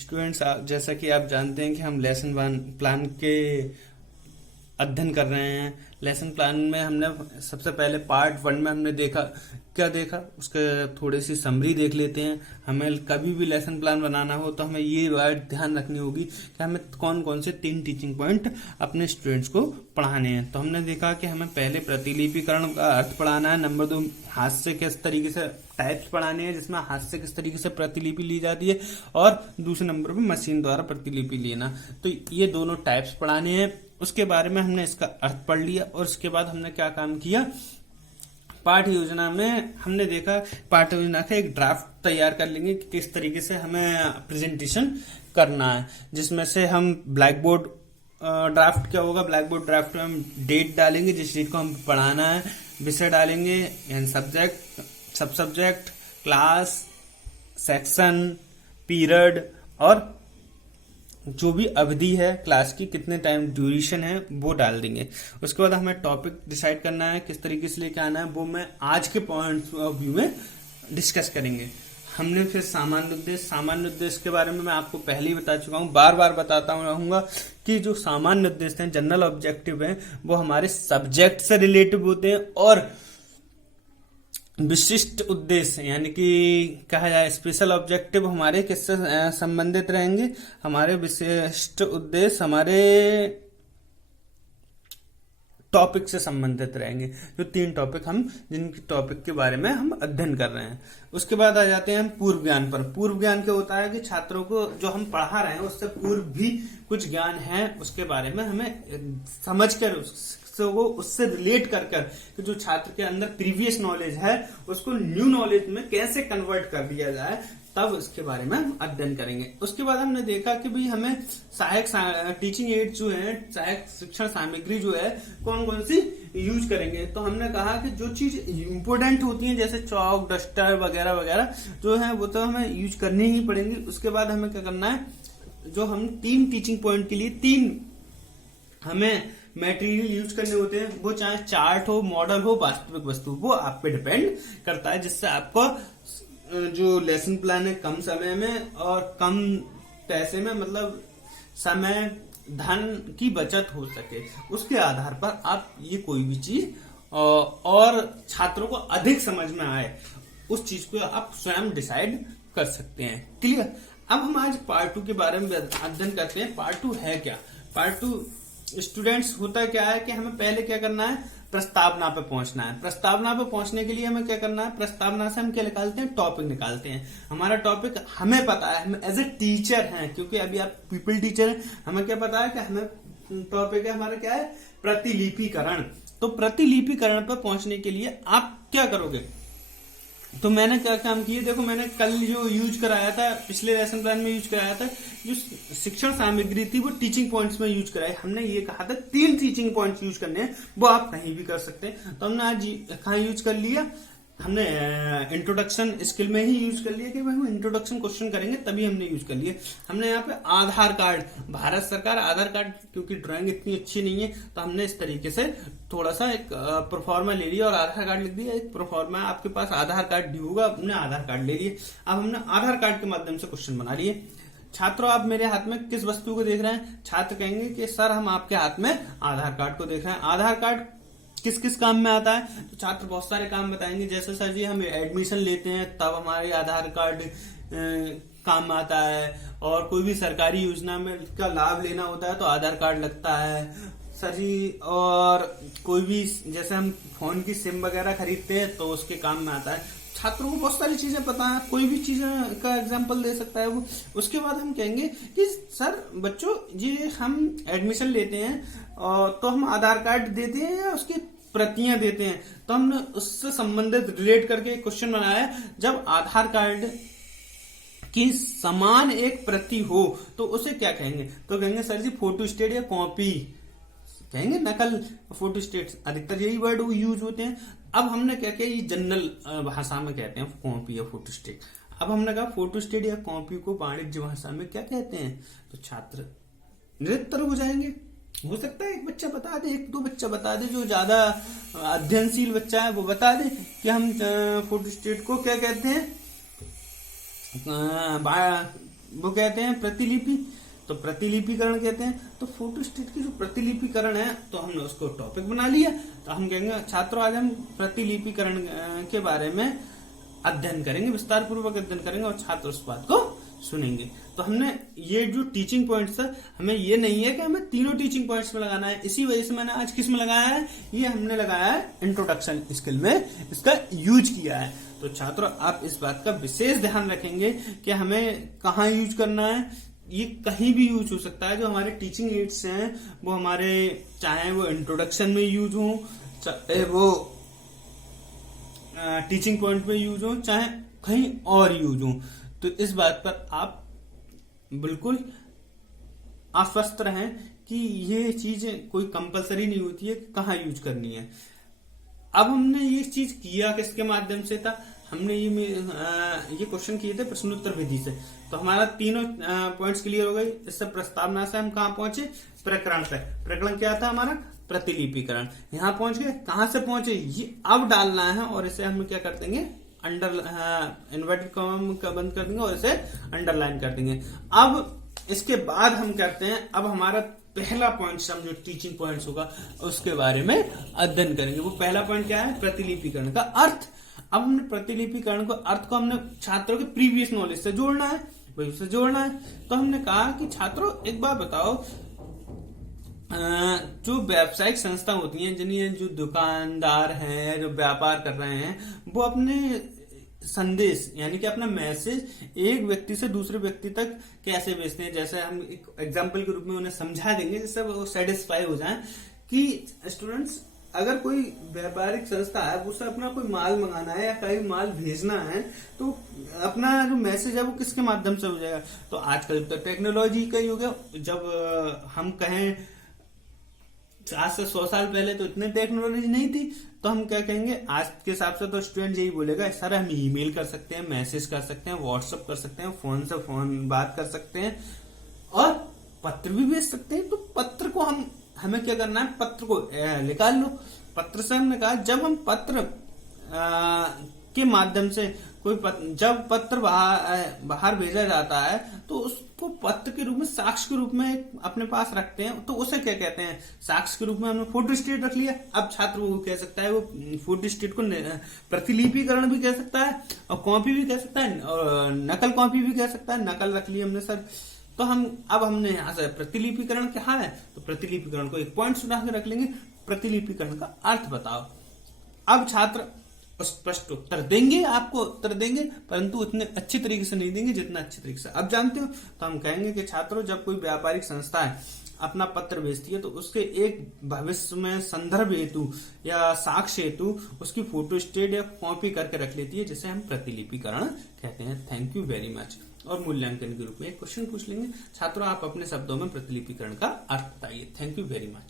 Students, जैसा कि आप जानते हैं कि हम लेसन प्लान के अध्ययन कर रहे हैं। लेसन प्लान में हमने सबसे पहले पार्ट 1 में हमने क्या देखा उसके थोड़ी सी समरी देख लेते हैं। हमें कभी भी लेसन प्लान बनाना हो तो हमें ये बात ध्यान रखनी होगी कि हमें कौन कौन से 3 टीचिंग पॉइंट अपने स्टूडेंट्स को पढ़ाने हैं। तो हमने देखा कि हमें पहले प्रतिलिपिकरण का अर्थ पढ़ाना है। नंबर 2, हाथ से किस तरीके से टाइप्स पढ़ाने हैं, जिसमें हाथ से किस तरीके से प्रतिलिपि ली जाती है, और दूसरे नंबर पर मशीन द्वारा प्रतिलिपि लेना। तो ये दोनों टाइप्स पढ़ाने हैं। उसके बारे में हमने इसका अर्थ पढ़ लिया और उसके बाद हमने क्या काम किया, पाठ योजना में हमने देखा पाठ योजना का एक ड्राफ्ट तैयार कर लेंगे कि किस तरीके से हमें प्रेजेंटेशन करना है, जिसमें से हम ब्लैक बोर्ड ड्राफ्ट क्या होगा, ब्लैक बोर्ड ड्राफ्ट में हम डेट डालेंगे जिस डेट को हम पढ़ाना है, विषय डालेंगे यानी सब्जेक्ट, सब सब्जेक्ट, क्लास, सेक्शन, पीरियड और जो भी अवधि है क्लास की, कितने टाइम ड्यूरेशन है वो डाल देंगे। उसके बाद हमें टॉपिक डिसाइड करना है किस तरीके से लेके आना है, वो मैं आज के पॉइंट ऑफ व्यू में डिस्कस करेंगे। हमने फिर सामान्य उद्देश्य के बारे में मैं आपको पहले ही बता चुका हूँ, बार बार बताता रहूंगा कि जो सामान्य उद्देश्य हैं, जनरल ऑब्जेक्टिव हैं, वो हमारे सब्जेक्ट से रिलेटिव होते हैं, और विशिष्ट उद्देश्य यानी कि कहा जाए स्पेशल ऑब्जेक्टिव हमारे किससे संबंधित रहेंगे, हमारे विशिष्ट उद्देश्य हमारे टॉपिक से संबंधित रहेंगे। जो 3 टॉपिक जिनके टॉपिक के बारे में हम अध्ययन कर रहे हैं। उसके बाद आ जाते हैं हम पूर्व ज्ञान पर। पूर्व ज्ञान क्या होता है कि छात्रों को जो हम पढ़ा रहे हैं उससे पूर्व भी कुछ ज्ञान है, उसके बारे में हमें समझकर वो उससे रिलेट कर कि जो छात्र के अंदर प्रीवियस नॉलेज है उसको न्यू नॉलेज में कैसे कन्वर्ट कर दिया जाए, तब इसके बारे में हम अध्ययन करेंगे। उसके बाद हमने देखा कि भाई हमें सहायक टीचिंग एड जो है, सहायक शिक्षण सामग्री जो है, कौन कौन सी यूज करेंगे। तो हमने कहा कि जो चीज इंपोर्टेंट होती है जैसे चौक, डस्टर वगैरह वगैरह जो है वो तो हमें यूज करनी ही पड़ेंगी। उसके बाद हमें क्या करना है, जो हम 3 टीचिंग पॉइंट के लिए 3 हमें मटेरियल यूज करने होते हैं, वो चाहे चार्ट हो, मॉडल हो, वास्तविक वस्तु, वो आप पे डिपेंड करता है, जिससे आपको जो लेसन प्लान है कम समय में और कम पैसे में, मतलब समय धन की बचत हो सके। उसके आधार पर आप ये कोई भी चीज और छात्रों को अधिक समझ में आए उस चीज को आप स्वयं डिसाइड कर सकते हैं। क्लियर। अब हम आज पार्ट 2 के बारे में अध्ययन करते हैं। पार्ट 2 है क्या? पार्ट 2 स्टूडेंट्स होता क्या है कि हमें पहले क्या करना है, प्रस्तावना पे पहुंचना है। प्रस्तावना पे पहुंचने के लिए हमें क्या करना है, प्रस्तावना से हम क्या निकालते हैं, टॉपिक निकालते हैं। हमारा टॉपिक हमें पता है, हम एज ए टीचर हैं, क्योंकि अभी आप पीपल टीचर हैं, हमें क्या पता है कि हमें टॉपिक है हमारा क्या है, प्रतिलिपिकरण। तो प्रतिलिपिकरण पर पहुंचने के लिए आप क्या करोगे, तो मैंने क्या काम किया, देखो मैंने कल जो यूज कराया था, पिछले लेसन प्लान में यूज कराया था, जो शिक्षण सामग्री थी वो टीचिंग पॉइंट्स में यूज कराई। हमने ये कहा था 3 टीचिंग पॉइंट्स यूज करने हैं, वो आप कहीं भी कर सकते हैं। तो हमने आज कहाँ यूज कर लिया, हमने इंट्रोडक्शन स्किल में ही यूज कर लिया कि भाई हम इंट्रोडक्शन क्वेश्चन करेंगे, तभी हमने यूज कर लिया। हमने यहाँ पे आधार कार्ड, भारत सरकार आधार कार्ड, क्योंकि ड्राइंग इतनी अच्छी नहीं है तो हमने इस तरीके से थोड़ा सा एक प्रोफॉर्मा ले लिया और आधार कार्ड लिख दिया। एक प्रोफॉर्मा, आपके पास आधार कार्ड ड्यू होगा, हमने आधार कार्ड ले लिए। अब हमने आधार कार्ड के माध्यम से क्वेश्चन बना लिए। छात्रों, आप मेरे हाथ में किस वस्तु को देख रहे हैं? छात्र कहेंगे कि सर हम आपके हाथ में आधार कार्ड को देख रहे हैं। आधार कार्ड किस किस काम में आता है? तो छात्र बहुत सारे काम बताएंगे, जैसे सर जी हम एडमिशन लेते हैं तब हमारे आधार कार्ड काम में आता है, और कोई भी सरकारी योजना में का लाभ लेना होता है तो आधार कार्ड लगता है सर जी, और कोई भी जैसे हम फोन की सिम वगैरह खरीदते हैं तो उसके काम में आता है। छात्रों को बहुत सारी चीजें पता है, कोई भी चीज का एग्जांपल दे सकता है वो। उसके बाद हम कहेंगे कि सर बच्चों जी हम एडमिशन लेते हैं तो हम आधार कार्ड देते हैं या उसकी प्रतियां देते हैं? तो हमने उससे संबंधित रिलेट करके क्वेश्चन बनाया, जब आधार कार्ड की समान एक प्रति हो तो उसे क्या कहेंगे? तो कहेंगे सर जी फोटोस्टेट या कॉपी, कहेंगे नकल, फोटोस्टेट, अधिकतर यही वर्ड यूज होते हैं। अब हमने क्या किया, ये जनरल भाषा में कहते हैं कॉपी या फोटोस्टेट। अब हमने कहा फोटोस्टेट या कॉपी को वाणिज्य भाषा में क्या कहते हैं? तो छात्र निरंतर हो जाएंगे। हो सकता है एक बच्चा बता दे, 1-2 बच्चा बता दे, जो ज्यादा अध्ययनशील बच्चा है वो बता दे कि हम फोटोस्टेट को क्या कहते हैं, वो कहते हैं प्रतिलिपि, तो प्रतिलिपिकरण कहते हैं। तो फोटोस्टेट की जो प्रतिलिपिकरण है तो हमने उसको टॉपिक बना लिया। तो हम कहेंगे छात्रों आज हम प्रतिलिपिकरण के बारे में अध्ययन करेंगे, विस्तार पूर्वक अध्ययन करेंगे और छात्र उस बात को सुनेंगे। तो हमने ये जो टीचिंग पॉइंट्स है, हमें ये नहीं है कि हमें तीनों टीचिंग पॉइंट्स में लगाना है, इसी वजह से मैंने आज किस में लगाया है, ये हमने लगाया है इंट्रोडक्शन स्किल में, इसका यूज किया है। तो छात्रों आप इस बात का विशेष ध्यान रखेंगे कि हमें कहाँ यूज करना है। ये कहीं भी यूज हो सकता है। जो हमारे टीचिंग एड्स हैं वो हमारे चाहे वो इंट्रोडक्शन में यूज हो, चाहे वो टीचिंग पॉइंट में यूज हो, चाहे कहीं और यूज हो। तो इस बात पर आप बिल्कुल आश्वस्त रहें कि ये चीज कोई कंपलसरी नहीं होती है कहाँ यूज करनी है। अब हमने ये चीज किया किसके माध्यम से था, हमने ये क्वेश्चन किए थे प्रश्नोत्तर विधि से। तो हमारा तीनों पॉइंट्स क्लियर हो गए। इससे प्रस्तावना से हम कहाँ पहुंचे, प्रकरण पे। प्रकरण क्या था हमारा, प्रतिलिपिकरण। यहाँ पहुंच गए, कहाँ से पहुंचे ये अब डालना है और इसे हम क्या कर देंगे, अंडर इन्वर्टेड कॉमा का बंद कर देंगे और इसे अंडरलाइन कर देंगे। अब इसके बाद हम करते हैं, अब हमारा पहला पॉइंट हम जो टीचिंग पॉइंट्स होगा उसके बारे में अध्ययन करेंगे। वो पहला पॉइंट क्या है, प्रतिलिपिकरण का अर्थ। अब हमने प्रतिलिपिकरण को अर्थ को हमने छात्रों के प्रीवियस नॉलेज से जोड़ना है, वही से जोड़ना है। तो हमने कहा कि छात्रों एक बार बताओ, जो व्यावसायिक संस्था होती हैं, जिन्हें जो दुकानदार हैं, जो व्यापार कर रहे हैं, वो अपने संदेश यानी कि अपना मैसेज एक व्यक्ति से दूसरे व्यक्ति तक कैसे भेजते हैं। जैसे हम एक एग्जांपल के रूप में उन्हें समझा देंगे जिससे वो सेटिस्फाई हो जाएं कि स्टूडेंट्स, अगर कोई व्यापारिक संस्था है, उससे अपना कोई माल मंगाना है या कहीं माल भेजना है, तो अपना जो मैसेज है वो किसके माध्यम से हो जाएगा। तो आजकल तो टेक्नोलॉजी का युग है। जब हम कहें आज से 100 साल पहले तो इतनी टेक्नोलॉजी नहीं थी, तो हम क्या कहेंगे, आज के हिसाब से तो स्टूडेंट यही बोलेगा सर हम ईमेल कर सकते हैं, मैसेज कर सकते हैं, व्हाट्सएप कर सकते हैं, फोन से फोन बात कर सकते हैं और पत्र भी भेज सकते हैं। तो पत्र को हमें क्या करना है, पत्र को निकाल लो। पत्र से हमने कहा जब हम पत्र के माध्यम से जब पत्र बाहर भेजा जाता है तो उसको पत्र के रूप में, साक्ष्य के रूप में अपने पास रखते हैं। तो उसे क्या कहते हैं, साक्ष्य के रूप में हमने फोटोस्टेट रख लिया। अब छात्र वो कह सकता है, वो फोटोस्टेट को प्रतिलिपिकरण भी कह सकता है और कॉपी भी कह सकता है और नकल कॉपी भी कह सकता है। नकल रख ली हमने सर। तो हमने यहाँ से प्रतिलिपिकरण क्या है, तो प्रतिलिपिकरण को एक पॉइंट सुना के रख लेंगे, प्रतिलिपिकरण का अर्थ बताओ। अब छात्र स्पष्ट उत्तर देंगे, आपको उत्तर देंगे, परंतु उतने अच्छे तरीके से नहीं देंगे जितना अच्छे तरीके से अब जानते हो। तो हम कहेंगे कि छात्रों, जब कोई व्यापारिक संस्था है अपना पत्र भेजती है तो उसके एक भविष्य में संदर्भ हेतु या साक्ष्य हेतु उसकी फोटोस्टेट या कॉपी करके रख लेती है, जिसे हम प्रतिलिपिकरण कहते हैं। Thank you very much. और मूल्यांकन के रूप में एक क्वेश्चन पूछ लेंगे। छात्रों आप अपने शब्दों में प्रतिलिपिकरण का अर्थ बताइए। Thank you very much.